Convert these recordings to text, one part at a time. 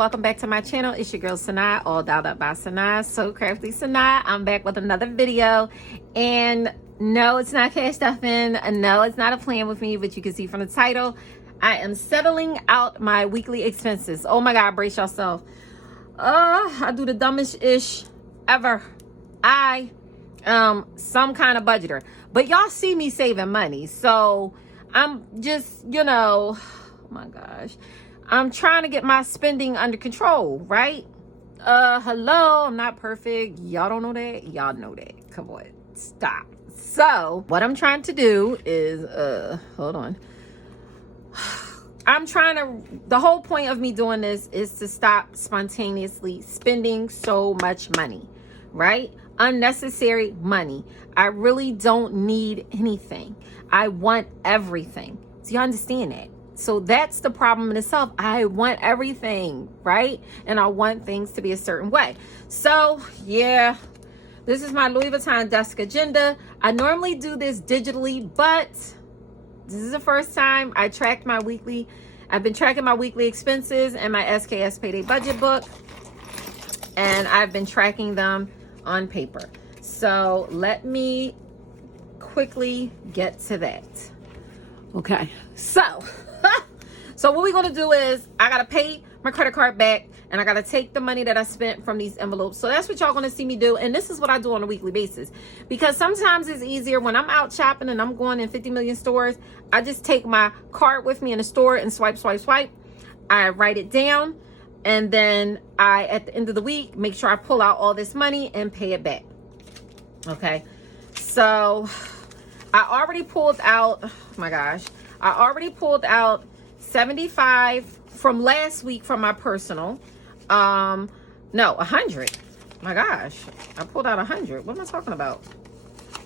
welcome back to my channel. It's your girl Sanaa, all dialed up by Sanaa, so crafty Sanaa. I'm back with another video, and no, it's not cash stuffing. No, it's not a plan with me, but you can see from the title, I am settling out my weekly expenses. Oh my God, brace yourself. I do the dumbest ish ever. I am some kind of budgeter, but y'all see me saving money, so I'm just, oh my gosh, I'm trying to get my spending under control, right? Hello, I'm not perfect. Y'all don't know that? Y'all know that. Come on, stop. So what I'm trying to do is, hold on. The whole point of me doing this is to stop spontaneously spending so much money, right? Unnecessary money. I really don't need anything. I want everything. Do you understand that? So that's the problem in itself. I want everything, right? And I want things to be a certain way. So yeah, this is my Louis Vuitton desk agenda. I normally do this digitally, but this is the first time I've been tracking my weekly expenses and my SKS Payday budget book, and I've been tracking them on paper. So let me quickly get to that. Okay, so what we're gonna do is I gotta pay my credit card back, and I gotta take the money that I spent from these envelopes. So that's what y'all gonna see me do, and this is what I do on a weekly basis, because sometimes it's easier when I'm out shopping and I'm going in 50 million stores. I just take my card with me in the store and swipe. I write it down, and then at the end of the week, make sure I pull out all this money and pay it back. Okay, so I already pulled out, oh my gosh, I already pulled out 75 from last week from my personal. No, 100. My gosh, I pulled out 100. What am I talking about?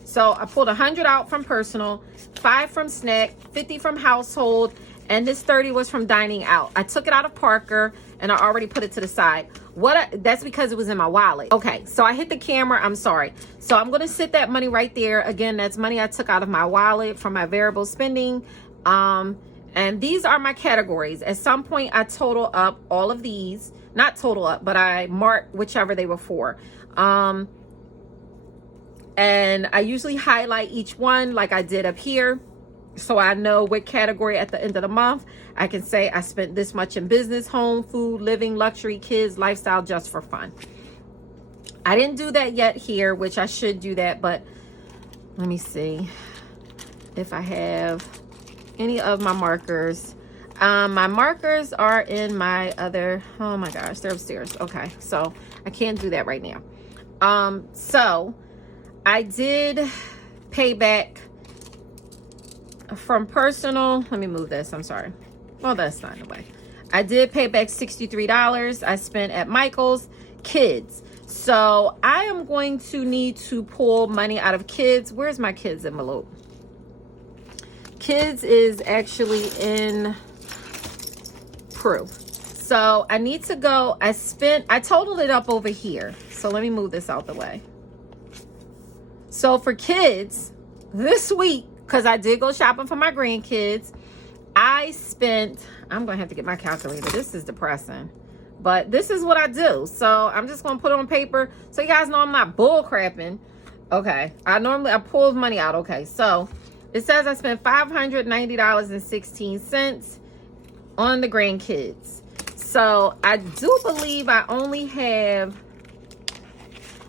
So I pulled 100 out from personal, 5 from snack, 50 from household, and this 30 was from dining out. I took it out of Parker and I already put it to the side. That's because it was in my wallet. Okay, so I hit the camera, I'm sorry. So I'm gonna sit that money right there. Again, that's money I took out of my wallet from my variable spending. And these are my categories. At some point I total up all of these, not total up, but I mark whichever they were for. And I usually highlight each one like I did up here, so I know what category at the end of the month I can say I spent this much in business, home, food, living, luxury, kids, lifestyle, just for fun. I didn't do that yet here, which I should do that, but let me see if I have any of my markers. My markers are in my other, oh my gosh, they're upstairs. Okay, so I can't do that right now. So I did pay back from personal. Let me move this, I'm sorry. Well, that's not in the way. I did pay back $63 I spent at Michael's. Kids, so I am going to need to pull money out of kids. Where's my kids envelope? Kids is actually in Proof. So I need to go, I totaled it up over here. So let me move this out the way. So for kids this week, because I did go shopping for my grandkids, I spent, I'm going to have to get my calculator. This is depressing, but this is what I do. So I'm just going to put it on paper so you guys know I'm not bull crapping. Okay. I pull money out. Okay. So it says I spent $590.16 on the grandkids. So I do believe I only have,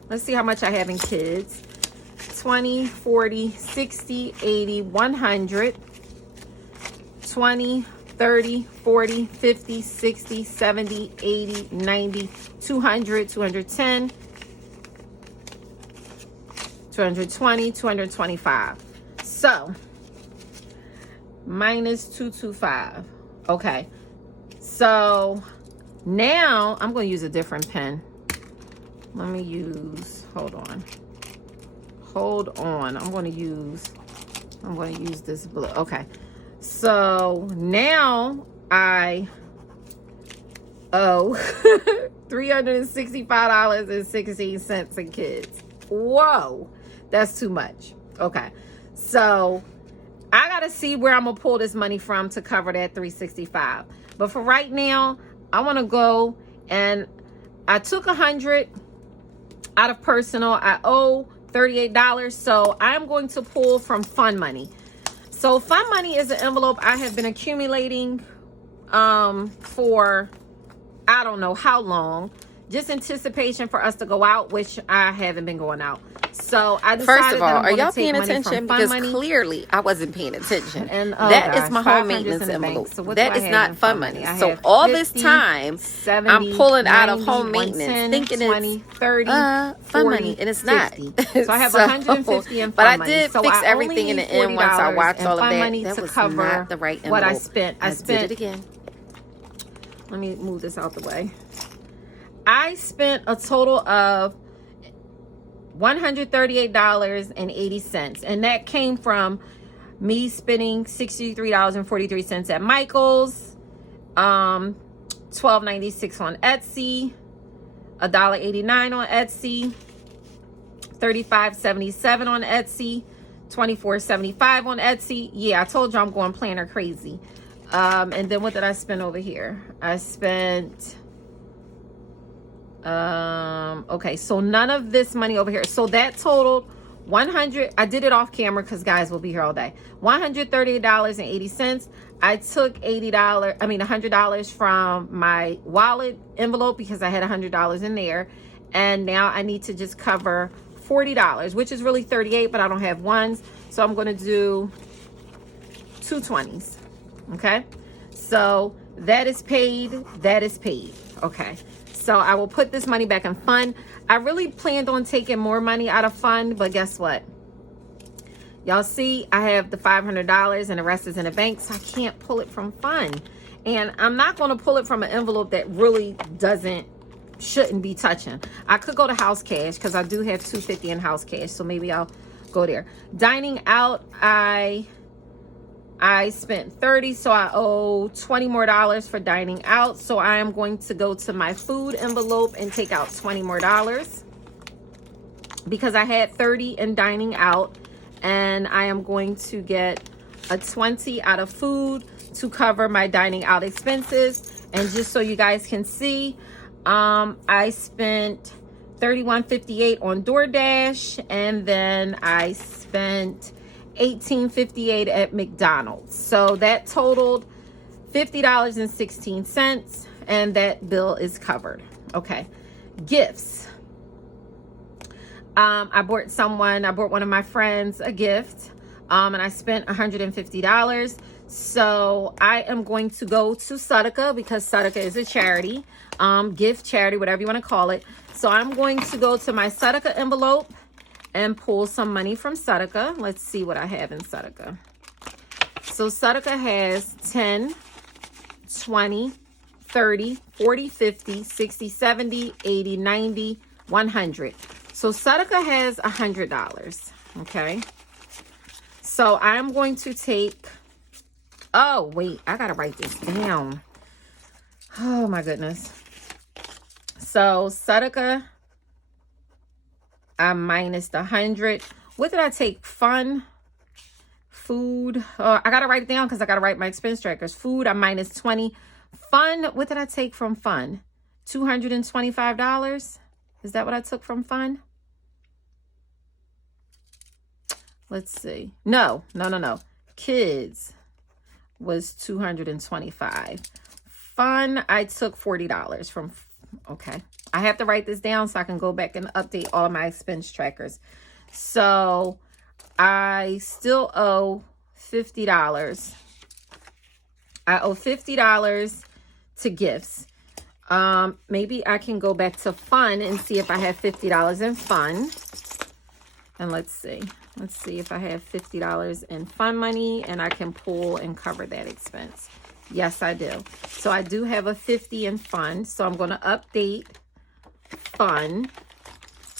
let's see how much I have in kids. 20, 40, 60, 80, 100, 20, 30, 40, 50, 60, 70, 80, 90, 200, 210, 220, 225. So minus 225. Okay. So now I'm going to use a different pen. Let me use, hold on. I'm going to use this blue. Okay. So now I owe $365.16 in kids. Whoa, that's too much. Okay. So I got to see where I'm going to pull this money from to cover that $365. But for right now, I want to go and I took 100 out of personal. I owe $38, so I'm going to pull from fun money. So fun money is an envelope I have been accumulating for I don't know how long, just anticipation for us to go out, which I haven't been going out. So I decided, first of all, that are y'all paying attention? Because clearly I wasn't paying attention. And that is my home maintenance envelope. So that is not fun money. So all 50, this time 70, I'm pulling 90, out of home maintenance thinking 20, it's 30, fun 40, money, and it's 50. Not. So I have 150 in fun but money. I did fix everything in the end once I watched all of that. Money that to was cover not the right envelope. What I spent. I did it again. Let me move this out the way. I spent a total of $138.80, and that came from me spending $63.43 at Michael's, $12.96 on Etsy, $1.89 on Etsy, $35.77 on Etsy, $24.75 on Etsy. Yeah, I told you I'm going planner crazy. And then what did I spend over here? I spent okay, so none of this money over here. So that totaled 100. I did it off camera because guys will be here all day. $138.80. I took $100 from my wallet envelope because I had $100 in there, and now I need to just cover $40, which is really $38, but I don't have ones, so I'm going to do two 20s. Okay, so that is paid. That is paid. Okay. So I will put this money back in fun. I really planned on taking more money out of fun, but guess what? Y'all see, I have the $500 and the rest is in the bank, so I can't pull it from fun. And I'm not going to pull it from an envelope that really shouldn't be touching. I could go to house cash because I do have $250 in house cash, so maybe I'll go there. Dining out, I spent $30, so I owe $20 more for dining out. So I am going to go to my food envelope and take out $20 more because I had $30 in dining out, and I am going to get a $20 out of food to cover my dining out expenses. And just so you guys can see, I spent $31.58 on DoorDash, and then I spent $18.58 at McDonald's. So that totaled $50.16, and that bill is covered. Okay, gifts. I bought one of my friends a gift, and I spent $150. So I am going to go to Sadaka because Sadaka is a charity, gift charity, whatever you want to call it. So I'm going to go to my Sadaka envelope and pull some money from Sadaka. Let's see what I have in Sadaka. So Sadaka has 10, 20, 30, 40, 50, 60, 70, 80, 90, 100. So Sadaka has $100. Okay. So I'm going to take, oh, wait, I got to write this down. Oh my goodness. So Sadaka, I minus the 100. What did I take? Fun, food. I gotta write it down because I gotta write my expense trackers. Food, I minus 20. Fun, what did I take from fun? $225. Is that what I took from fun? Let's see. No. Kids was $225. Fun, I took $40 from. Okay. I have to write this down so I can go back and update all of my expense trackers. So I still owe $50. I owe $50 to gifts. Maybe I can go back to fun and see if I have $50 in fun. And let's see. Let's see if I have $50 in fun money and I can pull and cover that expense. Yes, I do. So I do have a 50 in fun. So I'm going to update fun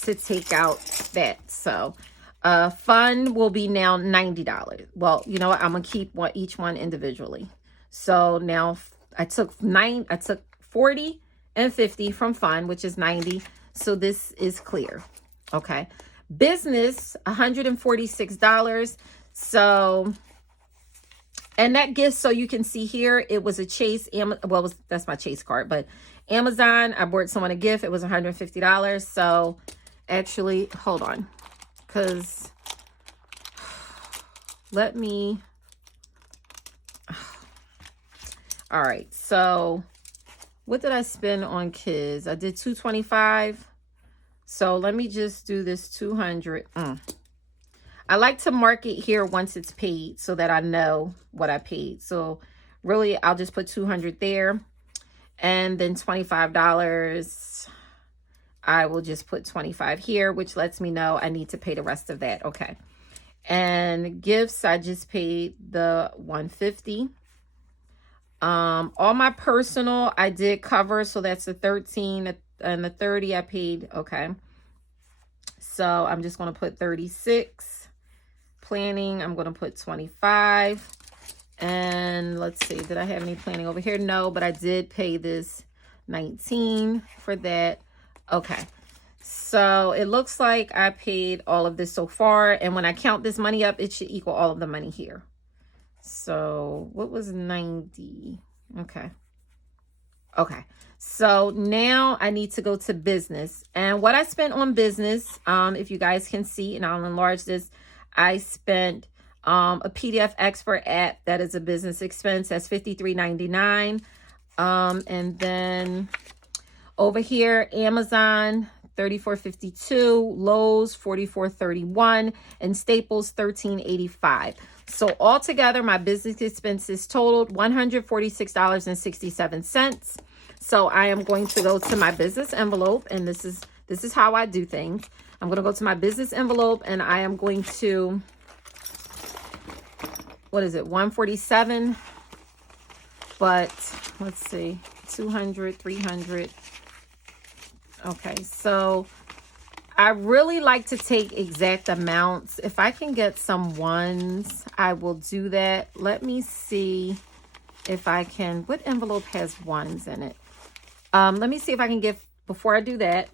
to take out that. So fun will be now $90. Well, you know what? I'm going to keep each one individually. So now I took 40 and 50 from fun, which is 90. So this is clear. Okay. Business, $146. So, and that gift, so you can see here, it was a Chase, well, that's my Chase card, but Amazon, I bought someone a gift. It was $150. So actually, hold on, because let me, all right, so what did I spend on kids? I did $225. So let me just do this 200. I like to mark it here once it's paid so that I know what I paid. So really, I'll just put 200 there. And then $25. I will just put 25 here, which lets me know I need to pay the rest of that. Okay. And gifts, I just paid the $150. All my personal, I did cover. So that's the 13 and the 30 I paid. Okay. So I'm just going to put 36. Planning, I'm going to put 25. And let's see, did I have any planning over here? No, but I did pay this 19 for that. Okay. So it looks like I paid all of this so far. And when I count this money up, it should equal all of the money here. So what was 90? Okay. Okay. So now I need to go to business. And what I spent on business, if you guys can see, and I'll enlarge this, I spent a PDF expert app that is a business expense. That's $53.99. And then over here, Amazon, $34.52, Lowe's, $44.31, and Staples, $13.85. So altogether, my business expenses totaled $146.67. So I am going to go to my business envelope, and this is how I do things. I'm going to go to my business envelope, and I am going to, what is it, 147? But let's see, 200, 300. Okay, so I really like to take exact amounts. If I can get some ones, I will do that. Let me see if I can. What envelope has ones in it? Let me see if I can get, before I do that,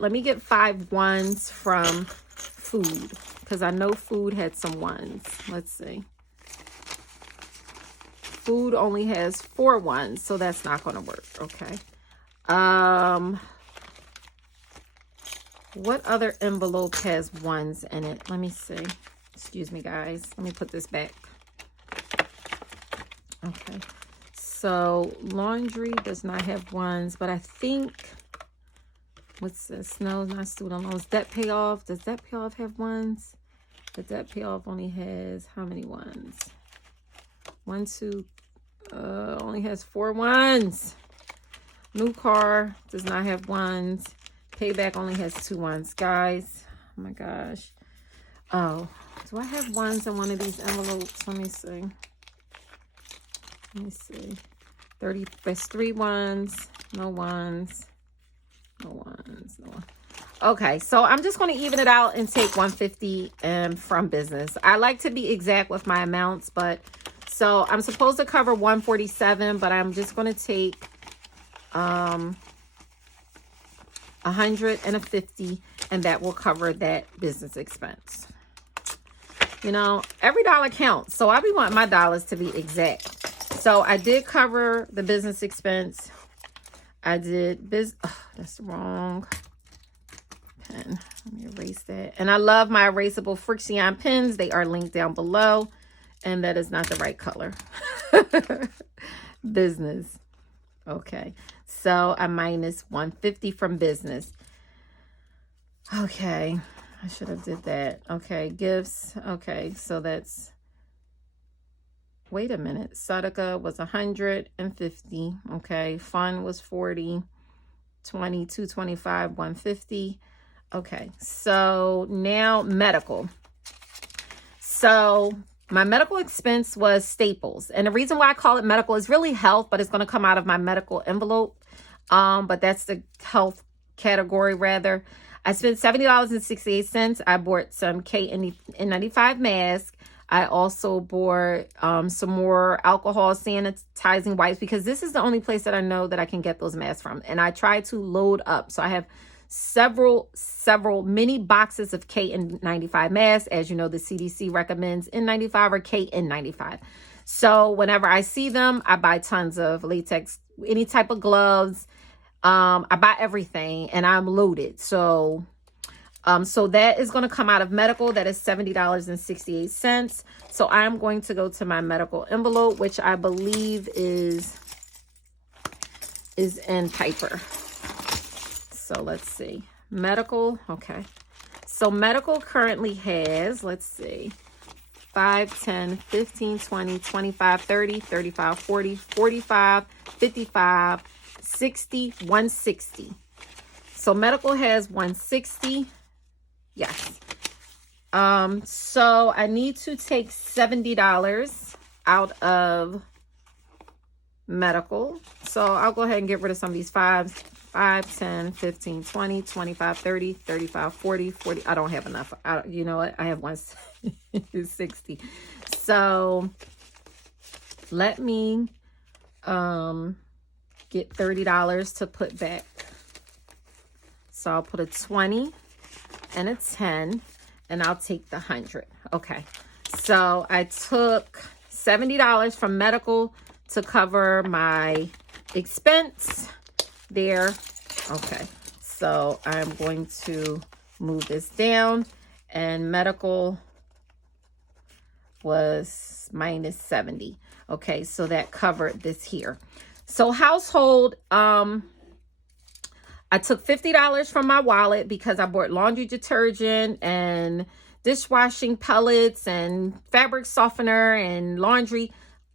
let me get 5 ones from food, because I know food had some ones. Let's see. Food only has 4 ones, so that's not going to work. Okay. What other envelope has ones in it? Let me see. Excuse me, guys. Let me put this back. Okay. So laundry does not have ones, but I think, what's this? No, not student loans. Debt payoff. Does debt payoff have ones? The debt payoff only has how many ones? 1, 2, only has 4 ones. New car does not have ones. Payback only has 2 ones. Guys, oh my gosh. Oh, do I have ones in one of these envelopes? Let me see. Let me see. 30, that's 3 ones. No ones. No ones. No one. Okay, so I'm just going to even it out and take 150 from business. I like to be exact with my amounts, but so I'm supposed to cover 147, but I'm just going to take 150, and that will cover that business expense. You know, every dollar counts, so I be wanting my dollars to be exact. So I did cover the business expense. I did that's the wrong pen. Let me erase that. And I love my erasable Frixion pens. They are linked down below, and that is not the right color. Business. Okay, so I minus 150 from business. Okay, I should have did that. Okay, gifts. Okay, so that's, wait a minute. Sadaka was 150. Okay, fun was 40, 20, 225, 150. Okay, so now medical. So my medical expense was Staples. And the reason why I call it medical is really health, but it's going to come out of my medical envelope. But that's the health category rather. I spent $70.68. I bought some KN95 masks. I also bought some more alcohol sanitizing wipes, because this is the only place that I know that I can get those masks from. And I try to load up. So I have several mini boxes of KN95 masks. As you know, the CDC recommends N95 or KN95. So whenever I see them, I buy tons of latex any type of gloves. I buy everything and I'm loaded. So that is going to come out of medical. That is $70.68. So I'm going to go to my medical envelope, which I believe is in Piper. So let's see. Medical. Okay. So medical currently has, let's see, 5, 10, 15, 20, 25, 30, 35, 40, 45, 55, 60, 160. So medical has 160. Yes. So I need to take $70 out of medical. So I'll go ahead and get rid of some of these 5s. 5, 10, 15, 20, 25, 30, 35, 40, 40. I don't have enough. You know what? I have 160. So let me get $30 to put back. So I'll put a 20 and a 10 and I'll take the 100. Okay. So I took $70 from medical to cover my expense there. Okay, so I'm going to move this down, and medical was minus 70. Okay, so that covered this here. So household, I took $50 from my wallet because I bought laundry detergent and dishwashing pellets and fabric softener and laundry,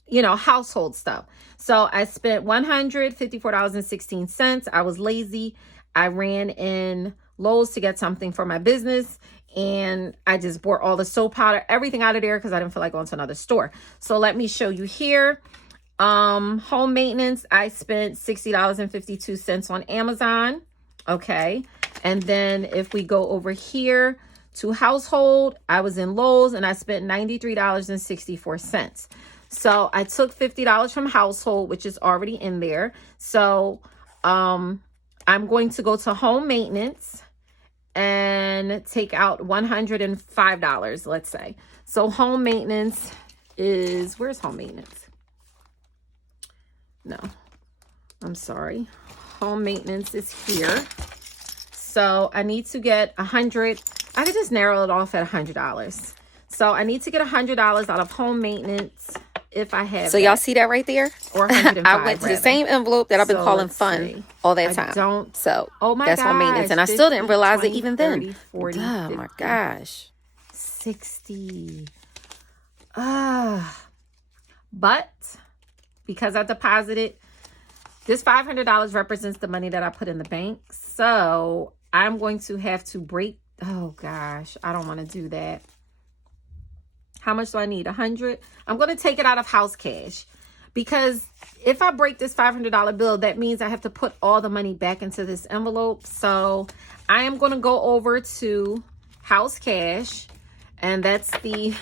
you know, household stuff. So I spent $154.16. I was lazy. I ran in Lowe's to get something for my business, and I just bought all the soap powder, everything out of there because I didn't feel like going to another store. So let me show you here. Home maintenance, I spent $60.52 on Amazon. Okay. And then if we go over here to household, I was in Lowe's and I spent $93.64. So I took $50 from household, which is already in there. So I'm going to go to home maintenance and take out $105, let's say. So home maintenance is, where's home maintenance? No, I'm sorry. Home maintenance is here. So I need to get 100. I could just narrow it off at $100. So I need to get $100 out of home maintenance if I have. So y'all see that right there? Or 105. I went to the same envelope that I've been calling fun all that time. Oh my gosh, that's home maintenance, and 50, I still didn't realize 20, it even 30, then. 40, oh 50, my gosh, 60. But because I deposited, this $500 represents the money that I put in the bank. So I'm going to have to break. Oh gosh, I don't want to do that. How much do I need? 100. I'm going to take it out of house cash because if I break this $500 bill, that means I have to put all the money back into this envelope. So I am going to go over to house cash, and that's the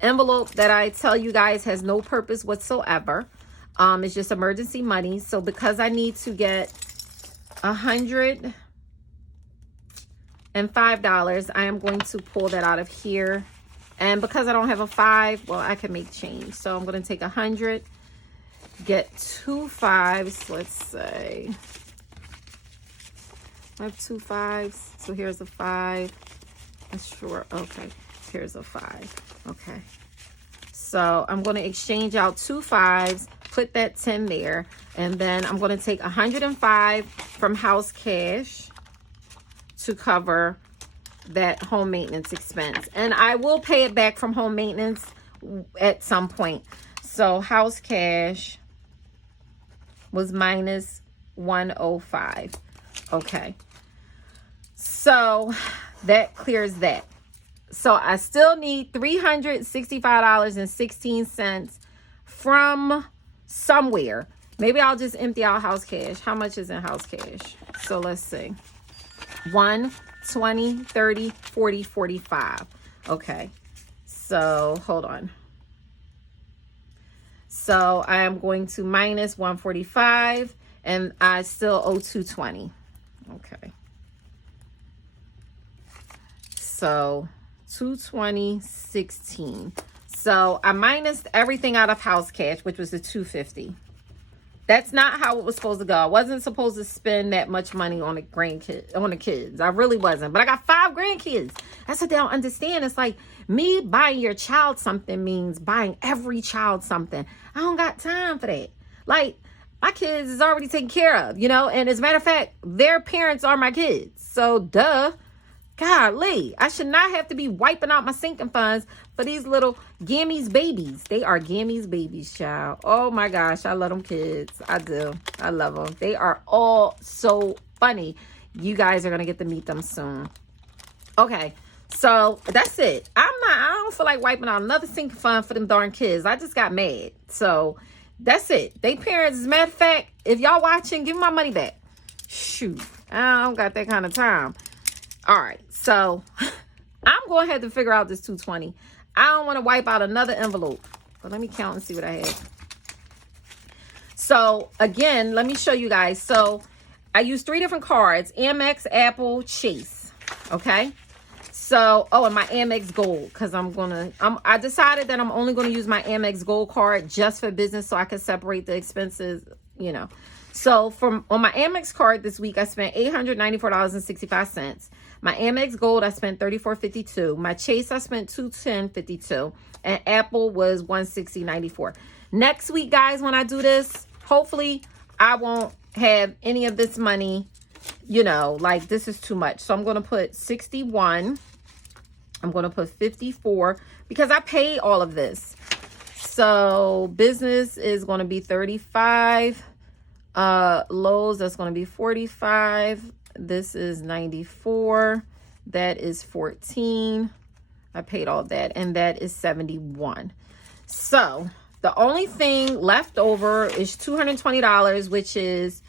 envelope that I tell you guys has no purpose whatsoever. It's just emergency money. So because I need to get $105, I am going to pull that out of here. And because I don't have a 5, well, I can make change. So I'm going to take 100, get 2 5s, let's say. I have 2 5s. So here's a 5. Sure. Okay. Here's a 5. Okay. So I'm going to exchange out 2 5s, put that 10 there. And then I'm going to take 105 from house cash to cover that home maintenance expense, and I will pay it back from home maintenance at some point. So house cash was minus 105. Okay, so that clears that. So I still need $365.16 from somewhere. Maybe I'll just empty out house cash. How much is in house cash? So let's see. 1, 20, 30, 40, 45. Okay. So hold on. So I am going to minus 145 and I still owe 220. Okay. So 220.16. So I minus everything out of house cash, which was the 250. That's not how it was supposed to go. I wasn't supposed to spend that much money on the kids. I really wasn't. But I got 5 grandkids. That's what they don't understand. It's like me buying your child something means buying every child something. I don't got time for that. Like, my kids is already taken care of, you know? And as a matter of fact, their parents are my kids. So, duh. Golly, I should not have to be wiping out my sinking funds for these little Gammy's babies. They are Gammy's babies, child. Oh my gosh, I love them kids. I do. I love them. They are all so funny. You guys are going to get to meet them soon. Okay, so that's it. I don't feel like wiping out another sinking fund for them darn kids. I just got mad. So that's it. They parents, as a matter of fact, if y'all watching, give me my money back. Shoot, I don't got that kind of time. All right, so I'm going to have to figure out this $220. I don't want to wipe out another envelope. But let me count and see what I have. So, again, let me show you guys. So, I use 3 different cards. Amex, Apple, Chase. Okay? So, oh, and my Amex Gold. Because I decided that I'm only going to use my Amex Gold card just for business so I can separate the expenses, you know. So, on my Amex card this week, I spent $894.65. My Amex Gold, I spent $34.52. My Chase, I spent $210.52. And Apple was $160.94. Next week, guys, when I do this, hopefully I won't have any of this money, you know, like this is too much. So I'm going to put 61. I'm going to put 54 because I paid all of this. So business is going to be 35. Lowe's, that's going to be 45. This is 94. That is 14. I paid all that, and that is 71. So the only thing left over is $220, which is,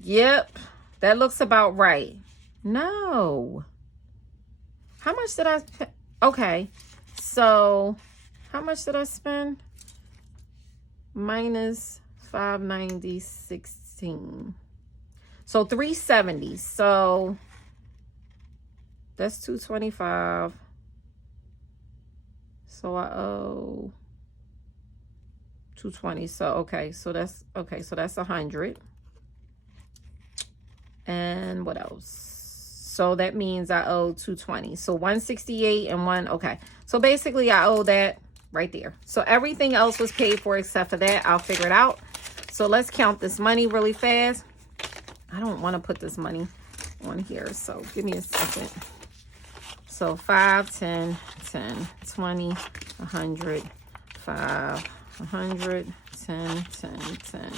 yep, that looks about right. No. How much did I pay? Okay, so how much did I spend? Minus 590.16. So 370. So that's 225. So I owe 220. So okay, so that's 100. And what else? So that means I owe 220. So 168 and okay. So basically I owe that right there. So everything else was paid for except for that. I'll figure it out. So let's count this money really fast. I don't want to put this money on here, so give me a second. So 5, 10, 10, 20, 100, 5, 100, 10, 10, 10, 10.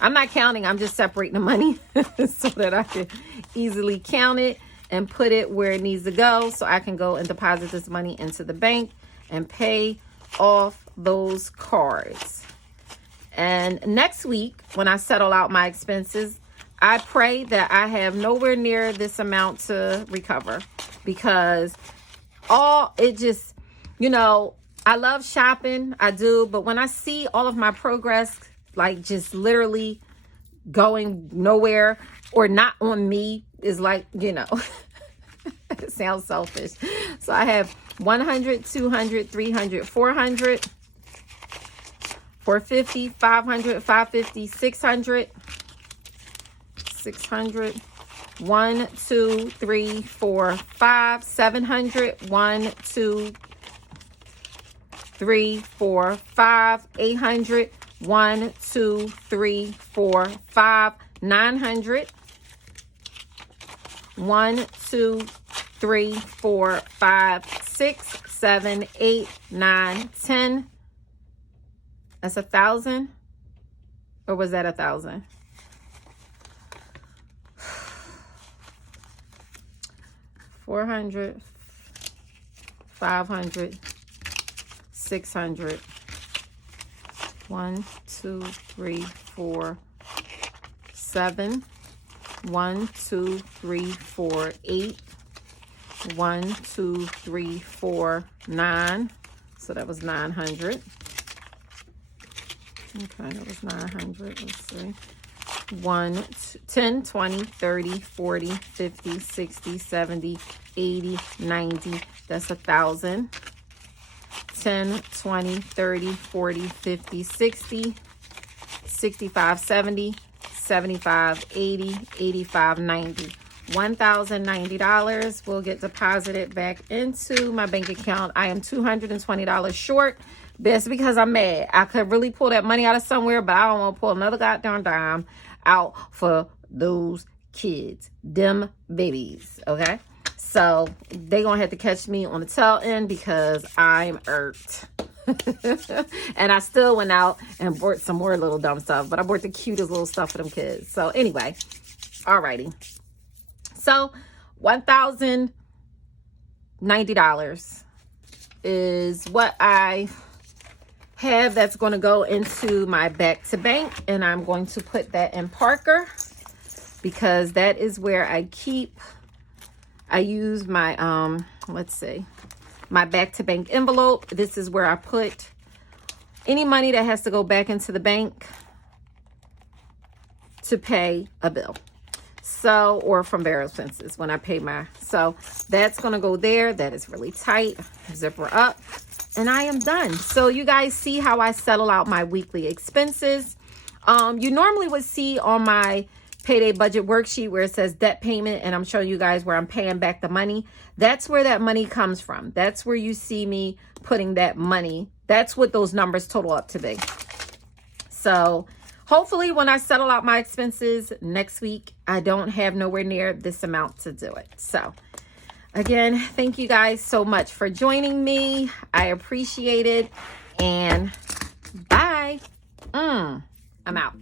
I'm not counting. I'm just separating the money so that I can easily count it and put it where it needs to go so I can go and deposit this money into the bank and pay off those cards. And next week, when I settle out my expenses, I pray that I have nowhere near this amount to recover because you know, I love shopping. I do. But when I see all of my progress, like just literally going nowhere or not on me is like, you know, it sounds selfish. So I have 100, 200, 300, 400. 450, 500, 550, 600, 600, 1, 2, 3, 4, 5, 700, 1, 2, 3, 4, 5, 800, 1, 2, 3, 4, 5, 900, 1, 2, 3, 4, 5, 6, 7, 8, 9, 10. That's 1,000, or was that 1,000? 400, 500, 600. 1, 2, 3, 4, 7. 1, 2, 3, 4, 8. 1, 2, 3, 4, 9. So that was 900. Okay, that was 900. Let's see. 1, 10, 20, 30, 40, 50, 60, 70, 80, 90. That's 1,000. 10, 20, 30, 40, 50, 60. $65.70, $75.80, $85.90. $1,090 will get deposited back into my bank account. I am $220 short. That's because I'm mad. I could really pull that money out of somewhere, but I don't want to pull another goddamn dime out for those kids, them babies, okay? So they gonna have to catch me on the tail end because I'm irked. And I still went out and bought some more little dumb stuff, but I bought the cutest little stuff for them kids. So anyway, alrighty. So $1,090 is what I have that's going to go into my back to bank, and I'm going to put that in Parker because that is where I use my my back to bank envelope. This is where I put any money that has to go back into the bank to pay a bill. So, or from various expenses when I pay so that's going to go there. That is really tight. Zipper up. And I am done. So you guys see how I settle out my weekly expenses. You normally would see on my payday budget worksheet where it says debt payment, and I'm showing you guys where I'm paying back the money. That's where that money comes from. That's where you see me putting that money. That's what those numbers total up to be. So hopefully when I settle out my expenses next week, I don't have nowhere near this amount to do it. So again, thank you guys so much for joining me. I appreciate it. And bye. I'm out.